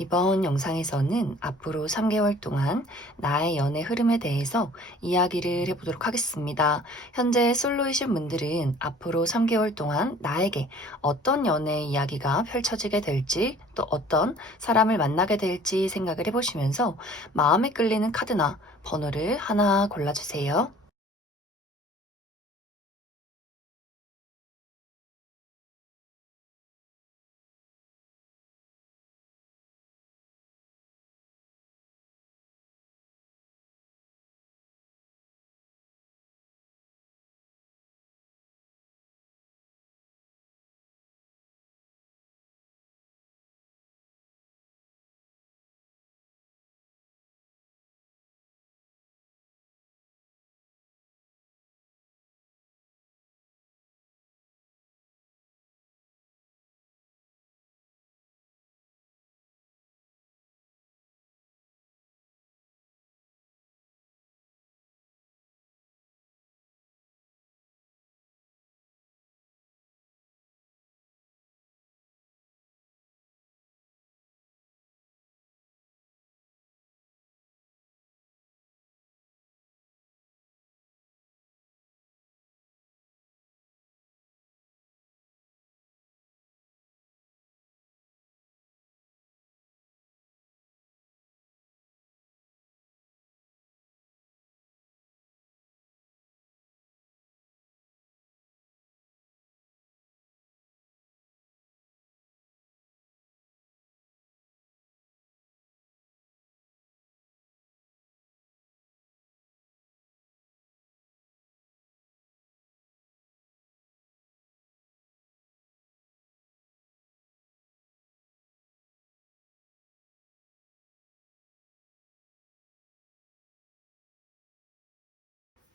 이번 영상에서는 앞으로 3개월 동안 나의 연애 흐름에 대해서 이야기를 해보도록 하겠습니다. 현재 솔로이신 분들은 앞으로 3개월 동안 나에게 어떤 연애 이야기가 펼쳐지게 될지 또 어떤 사람을 만나게 될지 생각을 해보시면서 마음에 끌리는 카드나 번호를 하나 골라주세요.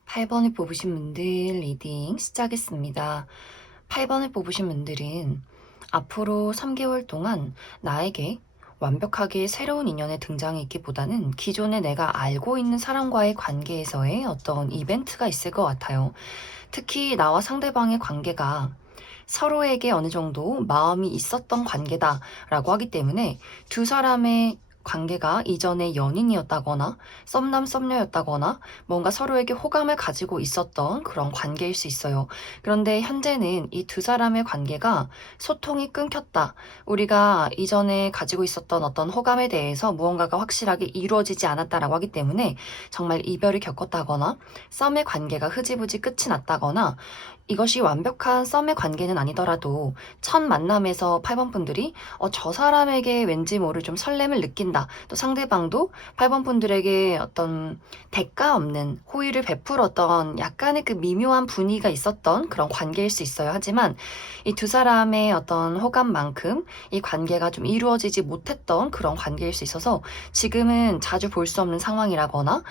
8번을 뽑으신 분들 리딩 시작하겠습니다. 8번을 뽑으신 분들은 앞으로 3개월 동안 나에게 완벽하게 새로운 인연의 등장이 있기보다는 기존에 내가 알고 있는 사람과의 관계에서의 어떤 이벤트가 있을 것 같아요. 특히 나와 상대방의 관계가 서로에게 어느 정도 마음이 있었던 관계다라고 하기 때문에 두 사람의 관계가 이전에 연인이었다거나 썸남 썸녀였다거나 뭔가 서로에게 호감을 가지고 있었던 그런 관계일 수 있어요. 그런데 현재는 이 두 사람의 관계가 소통이 끊겼다. 우리가 이전에 가지고 있었던 어떤 호감에 대해서 무언가가 확실하게 이루어지지 않았다라고 하기 때문에 정말 이별을 겪었다거나 썸의 관계가 흐지부지 끝이 났다거나 이것이 완벽한 썸의 관계는 아니더라도 첫 만남에서 8번 분들이 저 사람에게 왠지 모를 좀 설렘을 느낀다. 또 상대방도 8번 분들에게 어떤 대가 없는 호의를 베풀었던 약간의 그 미묘한 분위기가 있었던 그런 관계일 수 있어요. 하지만 이 두 사람의 어떤 호감만큼 이 관계가 좀 이루어지지 못했던 그런 관계일 수 있어서 지금은 자주 볼 수 없는 상황이라거나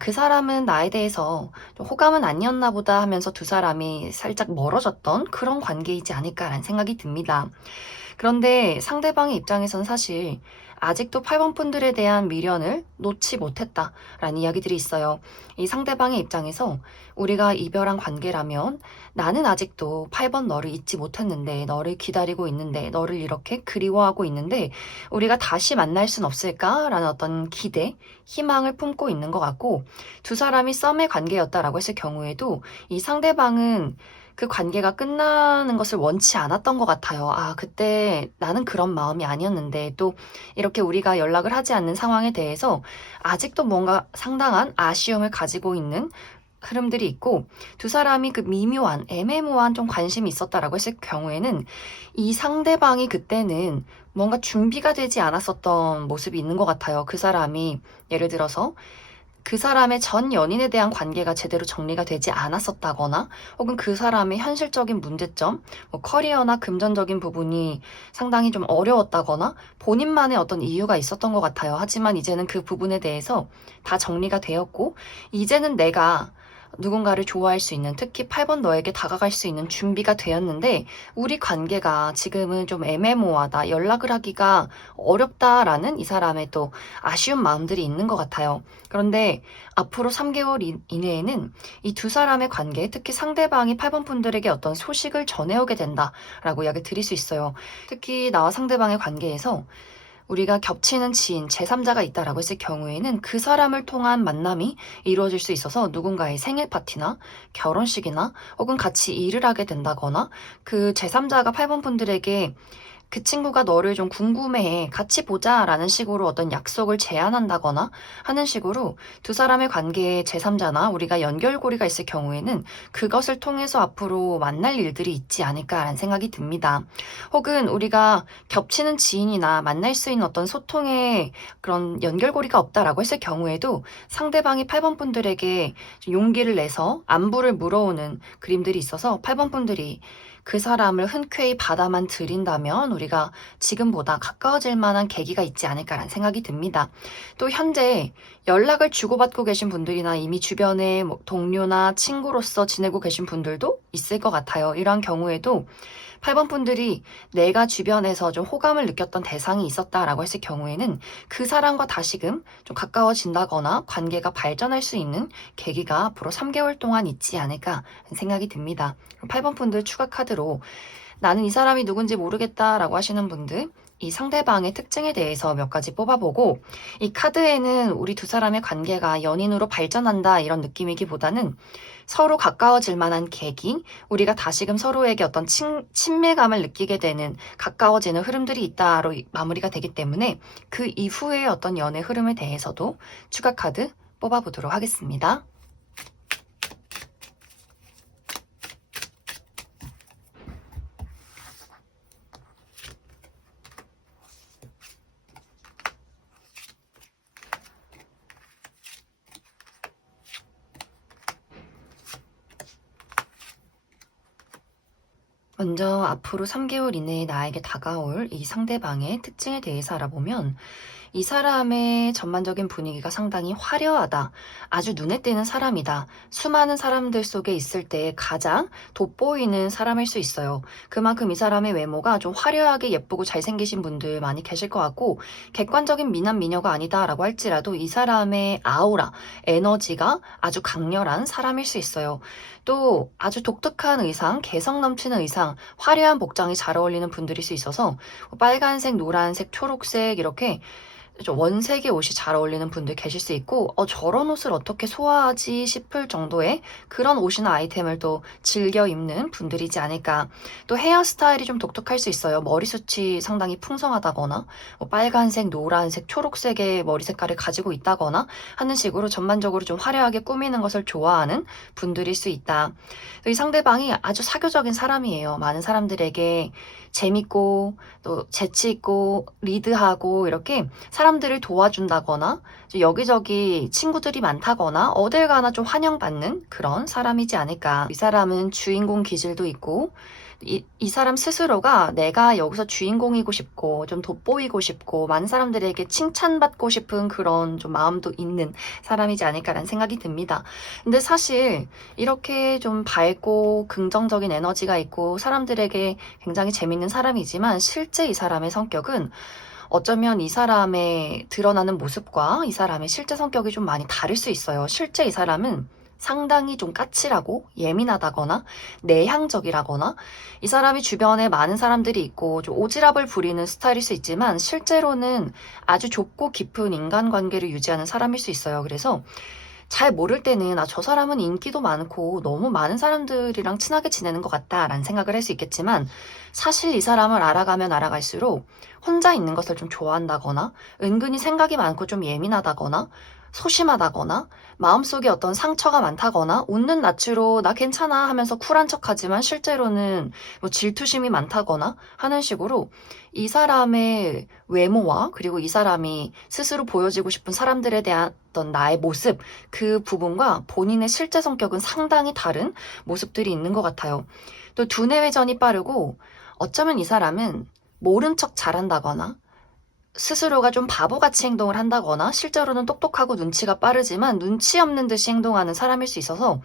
그 사람은 나에 대해서 좀 호감은 아니었나 보다 하면서 두 사람이 살짝 멀어졌던 그런 관계이지 않을까라는 생각이 듭니다. 그런데 상대방의 입장에서는 사실 아직도 8번 분들에 대한 미련을 놓지 못했다라는 이야기들이 있어요. 이 상대방의 입장에서 우리가 이별한 관계라면 나는 아직도 8번 너를 잊지 못했는데, 너를 기다리고 있는데, 너를 이렇게 그리워하고 있는데 우리가 다시 만날 순 없을까라는 어떤 기대, 희망을 품고 있는 것 같고, 두 사람이 썸의 관계였다라고 했을 경우에도 이 상대방은 그 관계가 끝나는 것을 원치 않았던 것 같아요. 그때 나는 그런 마음이 아니었는데, 또 이렇게 우리가 연락을 하지 않는 상황에 대해서 아직도 뭔가 상당한 아쉬움을 가지고 있는 흐름들이 있고, 두 사람이 그 미묘한, 애매모호한 좀 관심이 있었다라고 했을 경우에는 이 상대방이 그때는 뭔가 준비가 되지 않았었던 모습이 있는 것 같아요. 그 사람이 예를 들어서 그 사람의 전 연인에 대한 관계가 제대로 정리가 되지 않았었다거나, 혹은 그 사람의 현실적인 문제점, 뭐 커리어나 금전적인 부분이 상당히 좀 어려웠다거나 본인만의 어떤 이유가 있었던 것 같아요. 하지만 이제는 그 부분에 대해서 다 정리가 되었고, 이제는 내가 누군가를 좋아할 수 있는, 특히 8번 너에게 다가갈 수 있는 준비가 되었는데 우리 관계가 지금은 좀 애매모호하다, 연락을 하기가 어렵다라는 이 사람의 또 아쉬운 마음들이 있는 것 같아요. 그런데 앞으로 3개월 이내에는 이 두 사람의 관계, 특히 상대방이 8번 분들에게 어떤 소식을 전해오게 된다라고 이야기 드릴 수 있어요. 특히 나와 상대방의 관계에서 우리가 겹치는 지인, 제3자가 있다라고 했을 경우에는 그 사람을 통한 만남이 이루어질 수 있어서 누군가의 생일 파티나 결혼식이나 혹은 같이 일을 하게 된다거나 그 제3자가 8번 분들에게 그 친구가 너를 좀 궁금해해. 같이 보자. 라는 식으로 어떤 약속을 제안한다거나 하는 식으로 두 사람의 관계에 제3자나 우리가 연결고리가 있을 경우에는 그것을 통해서 앞으로 만날 일들이 있지 않을까라는 생각이 듭니다. 혹은 우리가 겹치는 지인이나 만날 수 있는 어떤 소통의 그런 연결고리가 없다라고 했을 경우에도 상대방이 8번 분들에게 용기를 내서 안부를 물어오는 그림들이 있어서 8번 분들이 그 사람을 흔쾌히 받아만 들인다면 우리가 지금보다 가까워질 만한 계기가 있지 않을까라는 생각이 듭니다. 또 현재 연락을 주고받고 계신 분들이나 이미 주변에 동료나 친구로서 지내고 계신 분들도 있을 것 같아요. 이러한 경우에도 8번 분들이 내가 주변에서 좀 호감을 느꼈던 대상이 있었다라고 했을 경우에는 그 사람과 다시금 좀 가까워진다거나 관계가 발전할 수 있는 계기가 앞으로 3개월 동안 있지 않을까 생각이 듭니다. 8번 분들 추가 카드로 나는 이 사람이 누군지 모르겠다라고 하시는 분들 이 상대방의 특징에 대해서 몇 가지 뽑아보고 이 카드에는 우리 두 사람의 관계가 연인으로 발전한다 이런 느낌이기보다는 서로 가까워질 만한 계기, 우리가 다시금 서로에게 어떤 친밀감을 느끼게 되는 가까워지는 흐름들이 있다로 마무리가 되기 때문에 그 이후의 어떤 연애 흐름에 대해서도 추가 카드 뽑아보도록 하겠습니다. 먼저 앞으로 3개월 이내에 나에게 다가올 이 상대방의 특징에 대해서 알아보면 이 사람의 전반적인 분위기가 상당히 화려하다. 아주 눈에 띄는 사람이다. 수많은 사람들 속에 있을 때 가장 돋보이는 사람일 수 있어요. 그만큼 이 사람의 외모가 좀 화려하게 예쁘고 잘생기신 분들 많이 계실 것 같고 객관적인 미남 미녀가 아니다라고 할지라도 이 사람의 아우라, 에너지가 아주 강렬한 사람일 수 있어요. 또 아주 독특한 의상, 개성 넘치는 의상, 화려한 복장이 잘 어울리는 분들일 수 있어서 빨간색, 노란색, 초록색 이렇게 좀 원색의 옷이 잘 어울리는 분들 계실 수 있고 저런 옷을 어떻게 소화하지 싶을 정도의 그런 옷이나 아이템을 또 즐겨 입는 분들이지 않을까. 또 헤어스타일이 좀 독특할 수 있어요. 머리숱이 상당히 풍성하다거나 빨간색, 노란색, 초록색의 머리 색깔을 가지고 있다거나 하는 식으로 전반적으로 좀 화려하게 꾸미는 것을 좋아하는 분들일 수 있다. 이 상대방이 아주 사교적인 사람이에요. 많은 사람들에게 재밌고 또 재치 있고 리드하고 이렇게 사람들을 도와준다거나 여기저기 친구들이 많다거나 어딜 가나 좀 환영받는 그런 사람이지 않을까. 이 사람은 주인공 기질도 있고 이 사람 스스로가 내가 여기서 주인공이고 싶고 좀 돋보이고 싶고 많은 사람들에게 칭찬받고 싶은 그런 좀 마음도 있는 사람이지 않을까라는 생각이 듭니다. 근데 사실 이렇게 좀 밝고 긍정적인 에너지가 있고 사람들에게 굉장히 재밌는 사람이지만 실제 이 사람의 성격은 어쩌면 이 사람의 드러나는 모습과 이 사람의 실제 성격이 좀 많이 다를 수 있어요. 실제 이 사람은 상당히 좀 까칠하고 예민하다거나 내향적이라거나 이 사람이 주변에 많은 사람들이 있고 좀 오지랖을 부리는 스타일일 수 있지만 실제로는 아주 좁고 깊은 인간관계를 유지하는 사람일 수 있어요. 그래서 잘 모를 때는 저 사람은 인기도 많고 너무 많은 사람들이랑 친하게 지내는 것 같다라는 생각을 할 수 있겠지만 사실 이 사람을 알아가면 알아갈수록 혼자 있는 것을 좀 좋아한다거나 은근히 생각이 많고 좀 예민하다거나 소심하다거나 마음속에 어떤 상처가 많다거나 웃는 낯으로 나 괜찮아 하면서 쿨한 척하지만 실제로는 뭐 질투심이 많다거나 하는 식으로 이 사람의 외모와 그리고 이 사람이 스스로 보여지고 싶은 사람들에 대한 어떤 나의 모습 그 부분과 본인의 실제 성격은 상당히 다른 모습들이 있는 것 같아요. 또 두뇌 회전이 빠르고 어쩌면 이 사람은 모른 척 잘한다거나 스스로가 좀 바보같이 행동을 한다거나 실제로는 똑똑하고 눈치가 빠르지만 눈치 없는 듯이 행동하는 사람일 수 있어서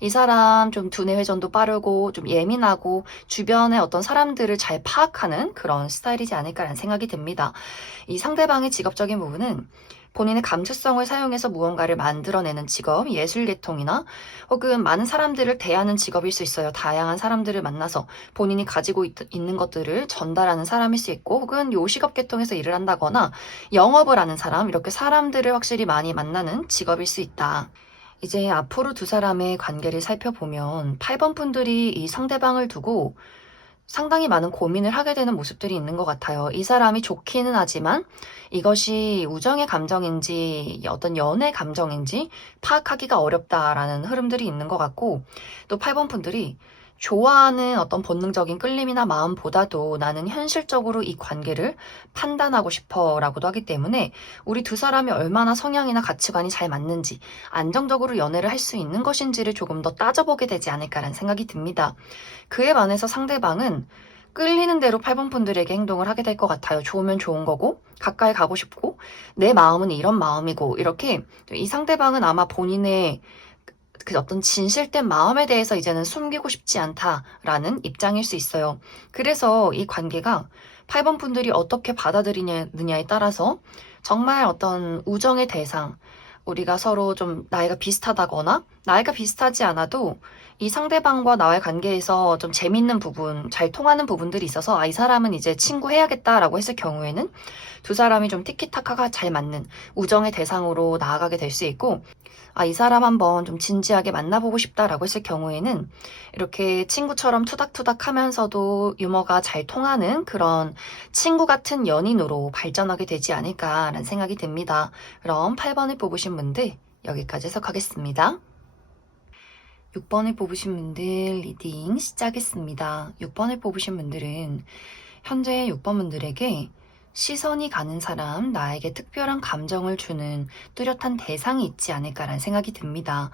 이 사람 좀 두뇌 회전도 빠르고 좀 예민하고 주변의 어떤 사람들을 잘 파악하는 그런 스타일이지 않을까라는 생각이 듭니다. 이 상대방의 직업적인 부분은 본인의 감수성을 사용해서 무언가를 만들어내는 직업, 예술계통이나 혹은 많은 사람들을 대하는 직업일 수 있어요. 다양한 사람들을 만나서 본인이 가지고 있는 것들을 전달하는 사람일 수 있고, 혹은 요식업 계통에서 일을 한다거나 영업을 하는 사람, 이렇게 사람들을 확실히 많이 만나는 직업일 수 있다. 이제 앞으로 두 사람의 관계를 살펴보면 8번 분들이 이 상대방을 두고 상당히 많은 고민을 하게 되는 모습들이 있는 것 같아요. 이 사람이 좋기는 하지만 이것이 우정의 감정인지 어떤 연애 감정인지 파악하기가 어렵다라는 흐름들이 있는 것 같고, 또 8번 분들이 좋아하는 어떤 본능적인 끌림이나 마음보다도 나는 현실적으로 이 관계를 판단하고 싶어 라고도 하기 때문에 우리 두 사람이 얼마나 성향이나 가치관이 잘 맞는지, 안정적으로 연애를 할 수 있는 것인지를 조금 더 따져보게 되지 않을까라는 생각이 듭니다. 그에 반해서 상대방은 끌리는 대로 8번 분들에게 행동을 하게 될 것 같아요. 좋으면 좋은 거고, 가까이 가고 싶고, 내 마음은 이런 마음이고, 이렇게 이 상대방은 아마 본인의 그 어떤 진실된 마음에 대해서 이제는 숨기고 싶지 않다라는 입장일 수 있어요. 그래서 이 관계가 8번 분들이 어떻게 받아들이느냐에 따라서 정말 어떤 우정의 대상, 우리가 서로 좀 나이가 비슷하다거나 나이가 비슷하지 않아도 이 상대방과 나의 관계에서 좀 재밌는 부분, 잘 통하는 부분들이 있어서 이 사람은 이제 친구 해야겠다라고 했을 경우에는 두 사람이 좀 티키타카가 잘 맞는 우정의 대상으로 나아가게 될 수 있고, 이 사람 한번 좀 진지하게 만나보고 싶다라고 했을 경우에는 이렇게 친구처럼 투닥투닥 하면서도 유머가 잘 통하는 그런 친구 같은 연인으로 발전하게 되지 않을까라는 생각이 듭니다. 그럼 8번을 뽑으신 분들 여기까지 해석하겠습니다. 6번을 뽑으신 분들 리딩 시작했습니다. 6번을 뽑으신 분들은 현재 6번 분들에게 시선이 가는 사람, 나에게 특별한 감정을 주는 뚜렷한 대상이 있지 않을까라는 생각이 듭니다.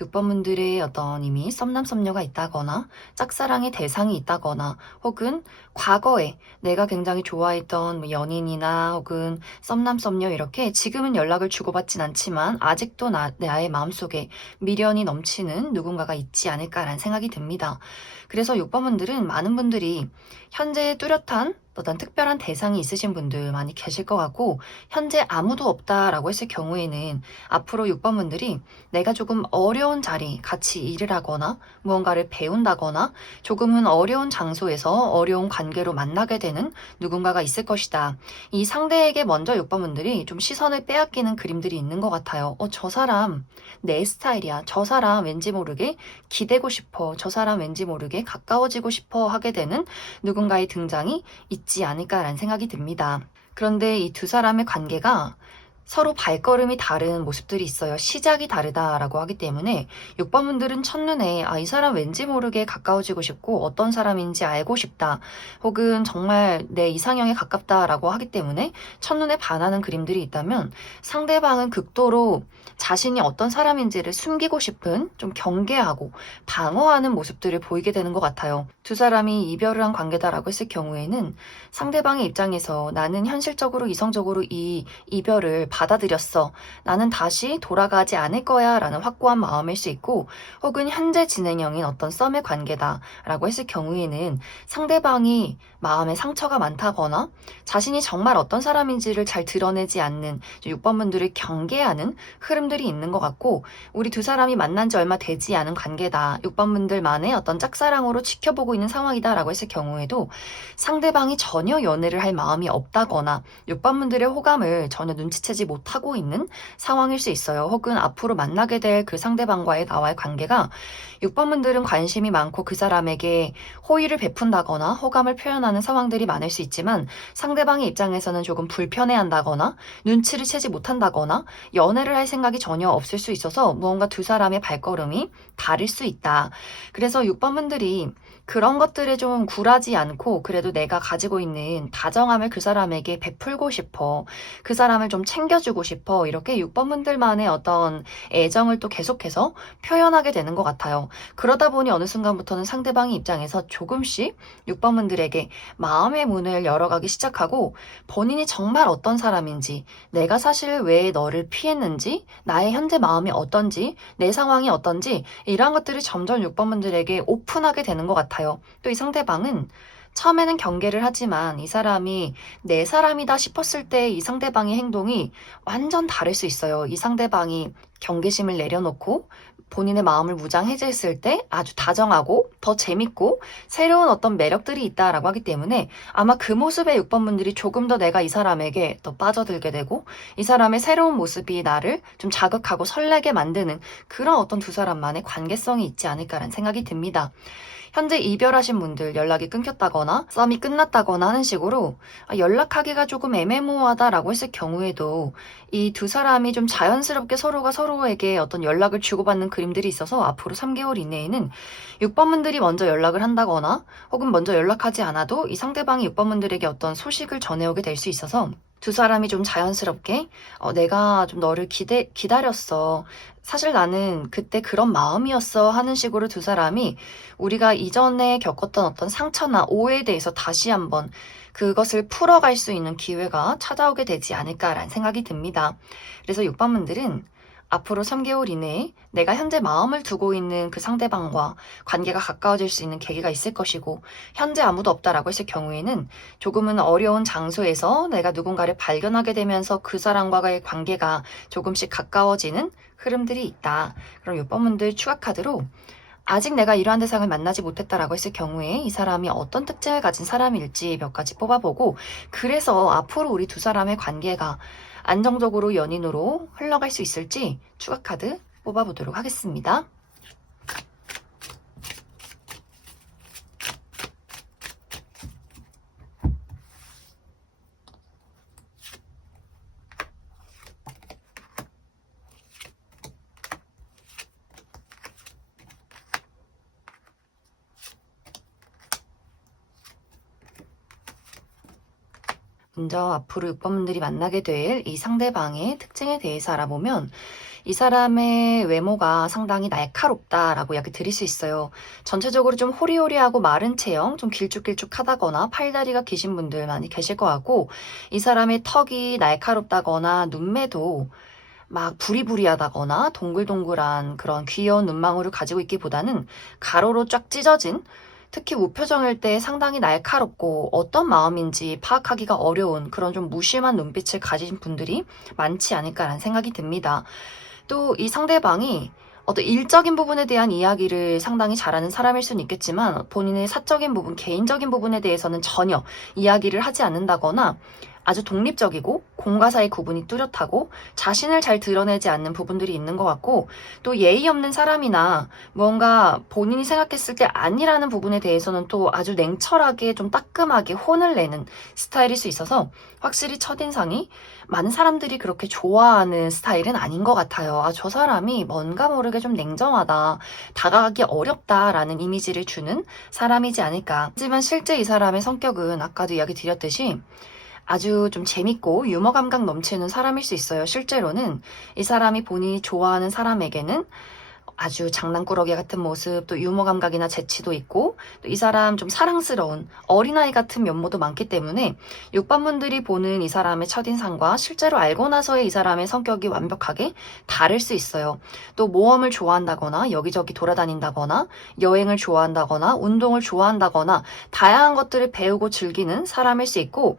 6번 분들의 어떤 이미 썸남썸녀가 있다거나 짝사랑의 대상이 있다거나 혹은 과거에 내가 굉장히 좋아했던 연인이나 혹은 썸남썸녀 이렇게 지금은 연락을 주고받진 않지만 아직도 나의 마음속에 미련이 넘치는 누군가가 있지 않을까라는 생각이 듭니다. 그래서 6번 분들은 많은 분들이 현재 뚜렷한 어떤 특별한 대상이 있으신 분들 많이 계실 것 같고, 현재 아무도 없다라고 했을 경우에는 앞으로 6번 분들이 내가 조금 어려운 자리, 같이 일을 하거나 무언가를 배운다거나 조금은 어려운 장소에서 어려운 관계로 만나게 되는 누군가가 있을 것이다. 이 상대에게 먼저 6번 분들이 좀 시선을 빼앗기는 그림들이 있는 것 같아요. 저 사람 내 스타일이야. 저 사람 왠지 모르게 기대고 싶어. 저 사람 왠지 모르게 가까워지고 싶어 하게 되는 누군가의 등장이 있지 않을까라는 생각이 듭니다. 그런데 이 두 사람의 관계가 서로 발걸음이 다른 모습들이 있어요. 시작이 다르다라고 하기 때문에 6번 분들은 첫눈에 이 사람 왠지 모르게 가까워지고 싶고 어떤 사람인지 알고 싶다. 혹은 정말 내 이상형에 가깝다라고 하기 때문에 첫눈에 반하는 그림들이 있다면, 상대방은 극도로 자신이 어떤 사람인지를 숨기고 싶은, 좀 경계하고 방어하는 모습들을 보이게 되는 것 같아요. 두 사람이 이별을 한 관계다라고 했을 경우에는 상대방의 입장에서 나는 현실적으로 이성적으로 이 이별을 받아들였어. 나는 다시 돌아가지 않을 거야 라는 확고한 마음일 수 있고, 혹은 현재 진행형인 어떤 썸의 관계다 라고 했을 경우에는 상대방이 마음에 상처가 많다거나 자신이 정말 어떤 사람인지를 잘 드러내지 않는 6번 분들을 경계하는 흐름들이 있는 것 같고, 우리 두 사람이 만난 지 얼마 되지 않은 관계다, 6번 분들만의 어떤 짝사랑으로 지켜보고 있는 상황이다 라고 했을 경우에도 상대방이 전혀 연애를 할 마음이 없다거나 6번 분들의 호감을 전혀 눈치채지 못하고 있는 상황일 수 있어요. 혹은 앞으로 만나게 될 그 상대방과의 나와의 관계가 6번 분들은 관심이 많고 그 사람에게 호의를 베푼다거나 호감을 표현하는 상황들이 많을 수 있지만, 상대방의 입장에서는 조금 불편해한다거나 눈치를 채지 못한다거나 연애를 할 생각이 전혀 없을 수 있어서 무언가 두 사람의 발걸음이 다를 수 있다. 그래서 6번 분들이 그런 것들에 좀 굴하지 않고 그래도 내가 가지고 있는 다정함을 그 사람에게 베풀고 싶어, 그 사람을 좀 챙겨주고 싶어, 이렇게 6번 분들만의 어떤 애정을 또 계속해서 표현하게 되는 것 같아요. 그러다 보니 어느 순간부터는 상대방의 입장에서 조금씩 6번 분들에게 마음의 문을 열어가기 시작하고, 본인이 정말 어떤 사람인지, 내가 사실 왜 너를 피했는지, 나의 현재 마음이 어떤지, 내 상황이 어떤지, 이러한 것들을 점점 6번 분들에게 오픈하게 되는 것 같아요. 또 이 상대방은 처음에는 경계를 하지만 이 사람이 내 사람이다 싶었을 때 이 상대방의 행동이 완전 다를 수 있어요. 이 상대방이 경계심을 내려놓고 본인의 마음을 무장해제했을 때 아주 다정하고 더 재밌고 새로운 어떤 매력들이 있다라고 하기 때문에 아마 그 모습의 6번 분들이 조금 더 내가 이 사람에게 더 빠져들게 되고 이 사람의 새로운 모습이 나를 좀 자극하고 설레게 만드는 그런 어떤 두 사람만의 관계성이 있지 않을까라는 생각이 듭니다. 현재 이별하신 분들, 연락이 끊겼다거나 썸이 끝났다거나 하는 식으로 연락하기가 조금 애매모호하다라고 했을 경우에도 이 두 사람이 좀 자연스럽게 서로가 서로에게 어떤 연락을 주고받는 그림들이 있어서 앞으로 3개월 이내에는 6번 분들이 먼저 연락을 한다거나 혹은 먼저 연락하지 않아도 이 상대방이 6번 분들에게 어떤 소식을 전해오게 될 수 있어서 두 사람이 좀 자연스럽게 내가 좀 너를 기다렸어. 사실 나는 그때 그런 마음이었어 하는 식으로 두 사람이 우리가 이전에 겪었던 어떤 상처나 오해에 대해서 다시 한번 그것을 풀어갈 수 있는 기회가 찾아오게 되지 않을까라는 생각이 듭니다. 그래서 6번 분들은 앞으로 3개월 이내에 내가 현재 마음을 두고 있는 그 상대방과 관계가 가까워질 수 있는 계기가 있을 것이고 현재 아무도 없다라고 했을 경우에는 조금은 어려운 장소에서 내가 누군가를 발견하게 되면서 그 사람과의 관계가 조금씩 가까워지는 흐름들이 있다. 그럼 6번 분들 추가 카드로 아직 내가 이러한 대상을 만나지 못했다라고 했을 경우에 이 사람이 어떤 특징을 가진 사람일지 몇 가지 뽑아보고 그래서 앞으로 우리 두 사람의 관계가 안정적으로 연인으로 흘러갈 수 있을지 추가 카드 뽑아보도록 하겠습니다. 먼저 앞으로 6번 분들이 만나게 될 이 상대방의 특징에 대해서 알아보면 이 사람의 외모가 상당히 날카롭다라고 이야기 드릴 수 있어요. 전체적으로 좀 호리호리하고 마른 체형, 좀 길쭉길쭉하다거나 팔다리가 기신 분들 많이 계실 것 같고 이 사람의 턱이 날카롭다거나 눈매도 막 부리부리하다거나 동글동글한 그런 귀여운 눈망울을 가지고 있기보다는 가로로 쫙 찢어진 특히 우표정일 때 상당히 날카롭고 어떤 마음인지 파악하기가 어려운 그런 좀 무심한 눈빛을 가진 분들이 많지 않을까라는 생각이 듭니다. 또 이 상대방이 어떤 일적인 부분에 대한 이야기를 상당히 잘하는 사람일 수는 있겠지만 본인의 사적인 부분, 개인적인 부분에 대해서는 전혀 이야기를 하지 않는다거나 아주 독립적이고 공과 사의 구분이 뚜렷하고 자신을 잘 드러내지 않는 부분들이 있는 것 같고 또 예의 없는 사람이나 무언가 본인이 생각했을 때 아니라는 부분에 대해서는 또 아주 냉철하게 좀 따끔하게 혼을 내는 스타일일 수 있어서 확실히 첫인상이 많은 사람들이 그렇게 좋아하는 스타일은 아닌 것 같아요. 저 사람이 뭔가 모르게 좀 냉정하다, 다가가기 어렵다라는 이미지를 주는 사람이지 않을까. 하지만 실제 이 사람의 성격은 아까도 이야기 드렸듯이 아주 좀 재밌고 유머 감각 넘치는 사람일 수 있어요. 실제로는 이 사람이 본인이 좋아하는 사람에게는 아주 장난꾸러기 같은 모습, 또 유머 감각이나 재치도 있고 또 이 사람 좀 사랑스러운 어린아이 같은 면모도 많기 때문에 6번 분들이 보는 이 사람의 첫인상과 실제로 알고 나서의 이 사람의 성격이 완벽하게 다를 수 있어요. 또 모험을 좋아한다거나 여기저기 돌아다닌다거나 여행을 좋아한다거나 운동을 좋아한다거나 다양한 것들을 배우고 즐기는 사람일 수 있고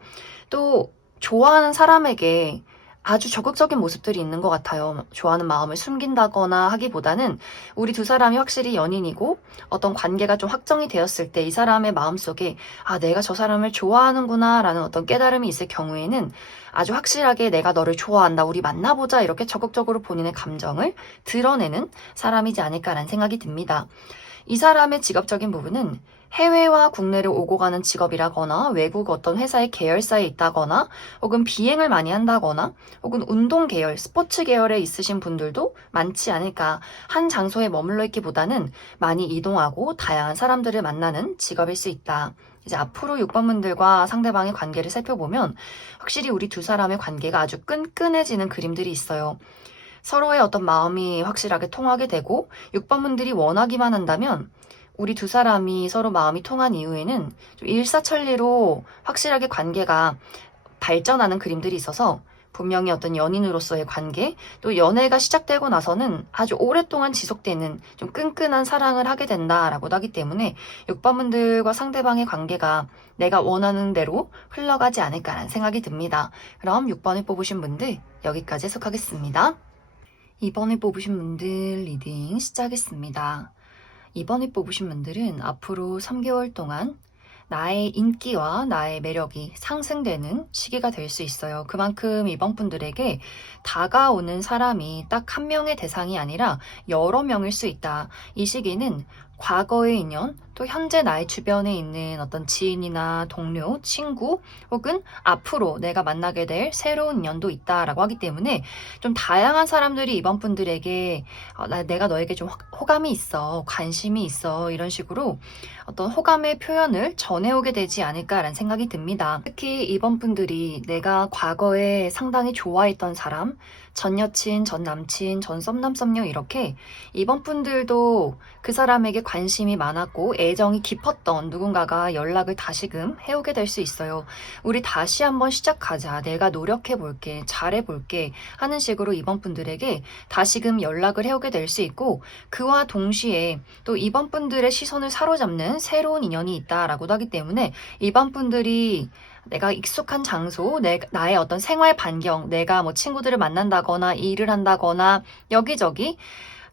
또 좋아하는 사람에게 아주 적극적인 모습들이 있는 것 같아요. 좋아하는 마음을 숨긴다거나 하기보다는 우리 두 사람이 확실히 연인이고 어떤 관계가 좀 확정이 되었을 때 이 사람의 마음속에 내가 저 사람을 좋아하는구나 라는 어떤 깨달음이 있을 경우에는 아주 확실하게 내가 너를 좋아한다, 우리 만나보자 이렇게 적극적으로 본인의 감정을 드러내는 사람이지 않을까라는 생각이 듭니다. 이 사람의 직업적인 부분은 해외와 국내를 오고 가는 직업이라거나 외국 어떤 회사의 계열사에 있다거나 혹은 비행을 많이 한다거나 혹은 운동 계열, 스포츠 계열에 있으신 분들도 많지 않을까. 한 장소에 머물러 있기보다는 많이 이동하고 다양한 사람들을 만나는 직업일 수 있다. 이제 앞으로 6번 분들과 상대방의 관계를 살펴보면 확실히 우리 두 사람의 관계가 아주 끈끈해지는 그림들이 있어요. 서로의 어떤 마음이 확실하게 통하게 되고 6번 분들이 원하기만 한다면 우리 두 사람이 서로 마음이 통한 이후에는 좀 일사천리로 확실하게 관계가 발전하는 그림들이 있어서 분명히 어떤 연인으로서의 관계, 또 연애가 시작되고 나서는 아주 오랫동안 지속되는 좀 끈끈한 사랑을 하게 된다라고도 하기 때문에 6번 분들과 상대방의 관계가 내가 원하는 대로 흘러가지 않을까라는 생각이 듭니다. 그럼 6번을 뽑으신 분들 여기까지 해석하겠습니다. 2번을 뽑으신 분들 리딩 시작하겠습니다. 2번을 뽑으신 분들은 앞으로 3개월 동안 나의 인기와 나의 매력이 상승되는 시기가 될 수 있어요. 그만큼 이번 분들에게 다가오는 사람이 딱 한 명의 대상이 아니라 여러 명일 수 있다. 이 시기는 과거의 인연, 또 현재 나의 주변에 있는 어떤 지인이나 동료, 친구, 혹은 앞으로 내가 만나게 될 새로운 인연도 있다라고 하기 때문에 좀 다양한 사람들이 이번 분들에게 내가 너에게 좀 호감이 있어, 관심이 있어, 이런 식으로 어떤 호감의 표현을 전해오게 되지 않을까라는 생각이 듭니다. 특히 이번 분들이 내가 과거에 상당히 좋아했던 사람, 전 여친, 전 남친, 전 썸남, 썸녀 이렇게 이번 분들도 그 사람에게 관심이 많았고 애정이 깊었던 누군가가 연락을 다시금 해오게 될 수 있어요. 우리 다시 한번 시작하자. 내가 노력해볼게. 잘해볼게. 하는 식으로 이번 분들에게 다시금 연락을 해오게 될 수 있고 그와 동시에 또 이번 분들의 시선을 사로잡는 새로운 인연이 있다라고도 하기 때문에 이번 분들이 내가 익숙한 장소, 나의 어떤 생활 반경, 내가 뭐 친구들을 만난다거나 일을 한다거나 여기저기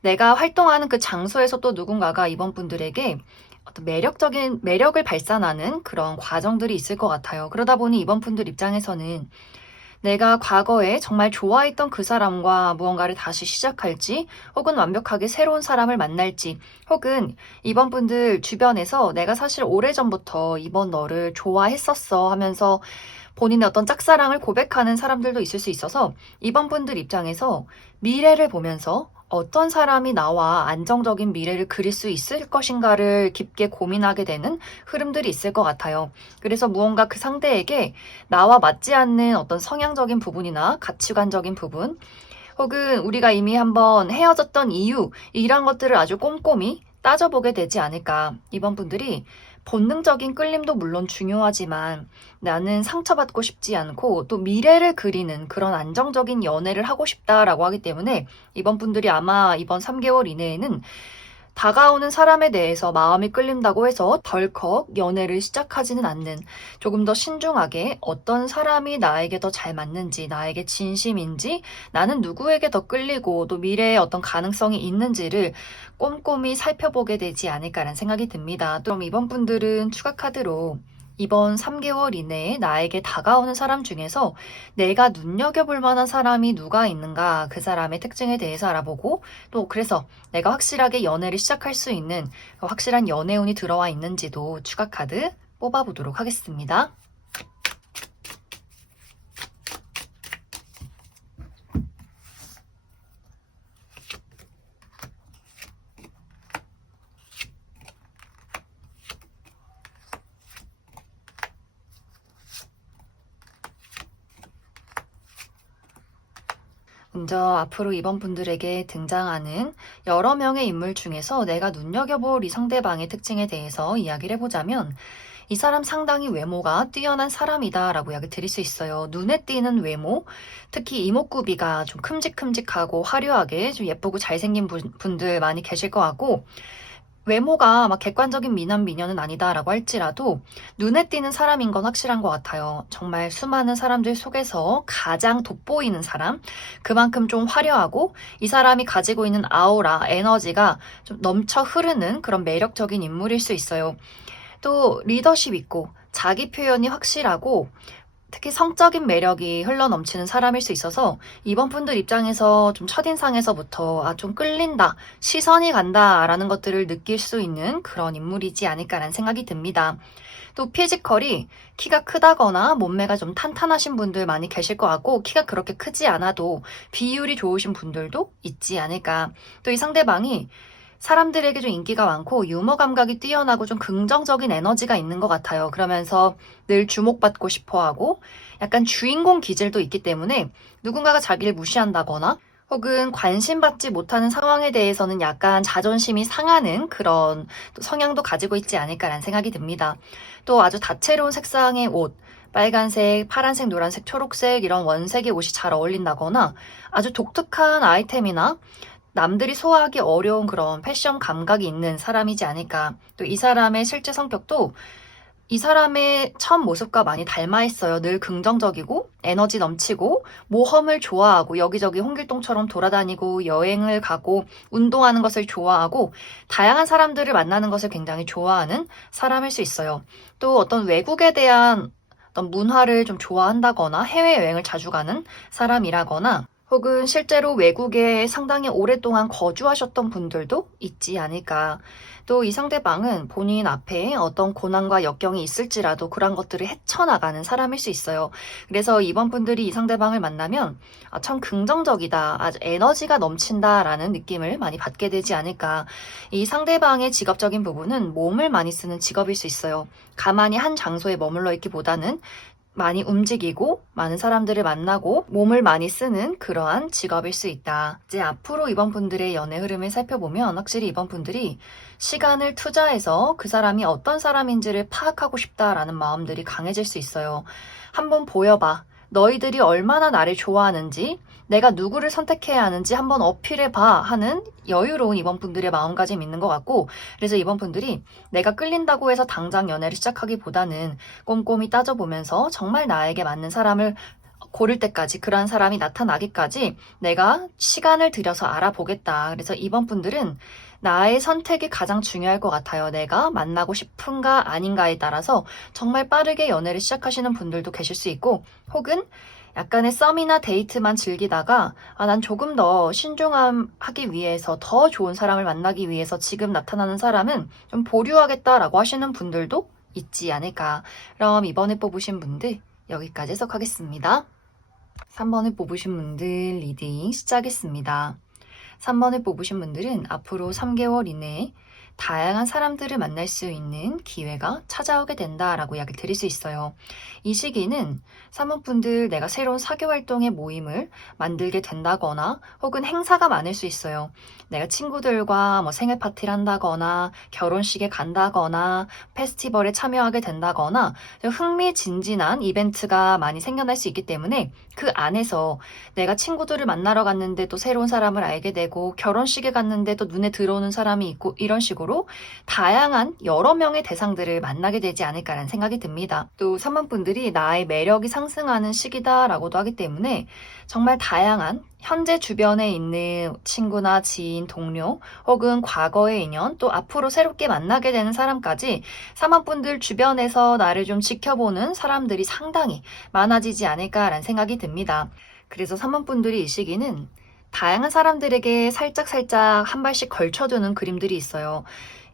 내가 활동하는 그 장소에서 또 누군가가 이번 분들에게 어떤 매력을 발산하는 그런 과정들이 있을 것 같아요. 그러다 보니 이번 분들 입장에서는 내가 과거에 정말 좋아했던 그 사람과 무언가를 다시 시작할지, 혹은 완벽하게 새로운 사람을 만날지, 혹은 이번 분들 주변에서 내가 사실 오래전부터 이번 너를 좋아했었어 하면서 본인의 어떤 짝사랑을 고백하는 사람들도 있을 수 있어서 이번 분들 입장에서 미래를 보면서 어떤 사람이 나와 안정적인 미래를 그릴 수 있을 것인가를 깊게 고민하게 되는 흐름들이 있을 것 같아요. 그래서 무언가 그 상대에게 나와 맞지 않는 어떤 성향적인 부분이나 가치관적인 부분, 혹은 우리가 이미 한번 헤어졌던 이유, 이런 것들을 아주 꼼꼼히 따져보게 되지 않을까. 이번 분들이 본능적인 끌림도 물론 중요하지만 나는 상처받고 싶지 않고 또 미래를 그리는 그런 안정적인 연애를 하고 싶다라고 하기 때문에 이번 분들이 아마 이번 3개월 이내에는 다가오는 사람에 대해서 마음이 끌린다고 해서 덜컥 연애를 시작하지는 않는, 조금 더 신중하게 어떤 사람이 나에게 더 잘 맞는지, 나에게 진심인지, 나는 누구에게 더 끌리고 또 미래에 어떤 가능성이 있는지를 꼼꼼히 살펴보게 되지 않을까라는 생각이 듭니다. 그럼 이번 분들은 추가 카드로 이번 3개월 이내에 나에게 다가오는 사람 중에서 내가 눈여겨볼 만한 사람이 누가 있는가, 그 사람의 특징에 대해서 알아보고 또 그래서 내가 확실하게 연애를 시작할 수 있는 확실한 연애운이 들어와 있는지도 추가 카드 뽑아보도록 하겠습니다. 먼저 앞으로 이번 분들에게 등장하는 여러 명의 인물 중에서 내가 눈여겨볼 이 상대방의 특징에 대해서 이야기를 해보자면 이 사람 상당히 외모가 뛰어난 사람이다 라고 이야기 드릴 수 있어요. 눈에 띄는 외모, 특히 이목구비가 좀 큼직큼직하고 화려하게 좀 예쁘고 잘생긴 분들 많이 계실 것 같고 외모가 막 객관적인 미남 미녀는 아니다라고 할지라도 눈에 띄는 사람인 건 확실한 것 같아요. 정말 수많은 사람들 속에서 가장 돋보이는 사람, 그만큼 좀 화려하고 이 사람이 가지고 있는 아우라, 에너지가 좀 넘쳐 흐르는 그런 매력적인 인물일 수 있어요. 또 리더십 있고 자기 표현이 확실하고 특히 성적인 매력이 흘러넘치는 사람일 수 있어서 이번 분들 입장에서 좀 첫인상에서부터 좀 끌린다, 시선이 간다라는 것들을 느낄 수 있는 그런 인물이지 않을까라는 생각이 듭니다. 또 피지컬이 키가 크다거나 몸매가 좀 탄탄하신 분들 많이 계실 것 같고 키가 그렇게 크지 않아도 비율이 좋으신 분들도 있지 않을까. 또 이 상대방이 사람들에게 좀 인기가 많고 유머 감각이 뛰어나고 좀 긍정적인 에너지가 있는 것 같아요. 그러면서 늘 주목받고 싶어하고 약간 주인공 기질도 있기 때문에 누군가가 자기를 무시한다거나 혹은 관심받지 못하는 상황에 대해서는 약간 자존심이 상하는 그런 또 성향도 가지고 있지 않을까라는 생각이 듭니다. 또 아주 다채로운 색상의 옷, 빨간색, 파란색, 노란색, 초록색 이런 원색의 옷이 잘 어울린다거나 아주 독특한 아이템이나 남들이 소화하기 어려운 그런 패션 감각이 있는 사람이지 않을까. 또 이 사람의 실제 성격도 이 사람의 첫 모습과 많이 닮아 있어요. 늘 긍정적이고 에너지 넘치고 모험을 좋아하고 여기저기 홍길동처럼 돌아다니고 여행을 가고 운동하는 것을 좋아하고 다양한 사람들을 만나는 것을 굉장히 좋아하는 사람일 수 있어요. 또 어떤 외국에 대한 어떤 문화를 좀 좋아한다거나 해외여행을 자주 가는 사람이라거나 혹은 실제로 외국에 상당히 오랫동안 거주하셨던 분들도 있지 않을까. 또 이 상대방은 본인 앞에 어떤 고난과 역경이 있을지라도 그런 것들을 헤쳐나가는 사람일 수 있어요. 그래서 이번 분들이 이 상대방을 만나면 참 긍정적이다, 아주 에너지가 넘친다라는 느낌을 많이 받게 되지 않을까. 이 상대방의 직업적인 부분은 몸을 많이 쓰는 직업일 수 있어요. 가만히 한 장소에 머물러 있기보다는 많이 움직이고 많은 사람들을 만나고 몸을 많이 쓰는 그러한 직업일 수 있다. 이제 앞으로 이번 분들의 연애 흐름을 살펴보면 확실히 이번 분들이 시간을 투자해서 그 사람이 어떤 사람인지를 파악하고 싶다라는 마음들이 강해질 수 있어요. 한번 보여봐. 너희들이 얼마나 나를 좋아하는지, 내가 누구를 선택해야 하는지 한번 어필해봐 하는 여유로운 이번 분들의 마음가짐이 있는 것 같고, 그래서 이번 분들이 내가 끌린다고 해서 당장 연애를 시작하기보다는 꼼꼼히 따져보면서 정말 나에게 맞는 사람을 고를 때까지, 그러한 사람이 나타나기까지 내가 시간을 들여서 알아보겠다. 그래서 이번 분들은 나의 선택이 가장 중요할 것 같아요. 내가 만나고 싶은가 아닌가에 따라서 정말 빠르게 연애를 시작하시는 분들도 계실 수 있고, 혹은 약간의 썸이나 데이트만 즐기다가 난 조금 더 신중하기 위해서 더 좋은 사람을 만나기 위해서 지금 나타나는 사람은 좀 보류하겠다라고 하시는 분들도 있지 않을까. 그럼 이번에 뽑으신 분들 여기까지 해석하겠습니다. 3번을 뽑으신 분들 리딩 시작하겠습니다. 3번을 뽑으신 분들은 앞으로 3개월 이내에 다양한 사람들을 만날 수 있는 기회가 찾아오게 된다라고 이야기 드릴 수 있어요. 이 시기는 3번 분들 내가 새로운 사교 활동의 모임을 만들게 된다거나 혹은 행사가 많을 수 있어요. 내가 친구들과 생일 파티를 한다거나 결혼식에 간다거나 페스티벌에 참여하게 된다거나 흥미진진한 이벤트가 많이 생겨날 수 있기 때문에 그 안에서 내가 친구들을 만나러 갔는데 또 새로운 사람을 알게 되고 결혼식에 갔는데 또 눈에 들어오는 사람이 있고 이런 식으로 다양한 여러 명의 대상들을 만나게 되지 않을까라는 생각이 듭니다. 또 3번 분들이 나의 매력이 상승하는 시기다라고도 하기 때문에 정말 다양한 현재 주변에 있는 친구나 지인, 동료 혹은 과거의 인연 또 앞으로 새롭게 만나게 되는 사람까지 3번 분들 주변에서 나를 좀 지켜보는 사람들이 상당히 많아지지 않을까라는 생각이 듭니다. 그래서 3번 분들이 이 시기는 다양한 사람들에게 살짝살짝 한 발씩 걸쳐두는 그림들이 있어요.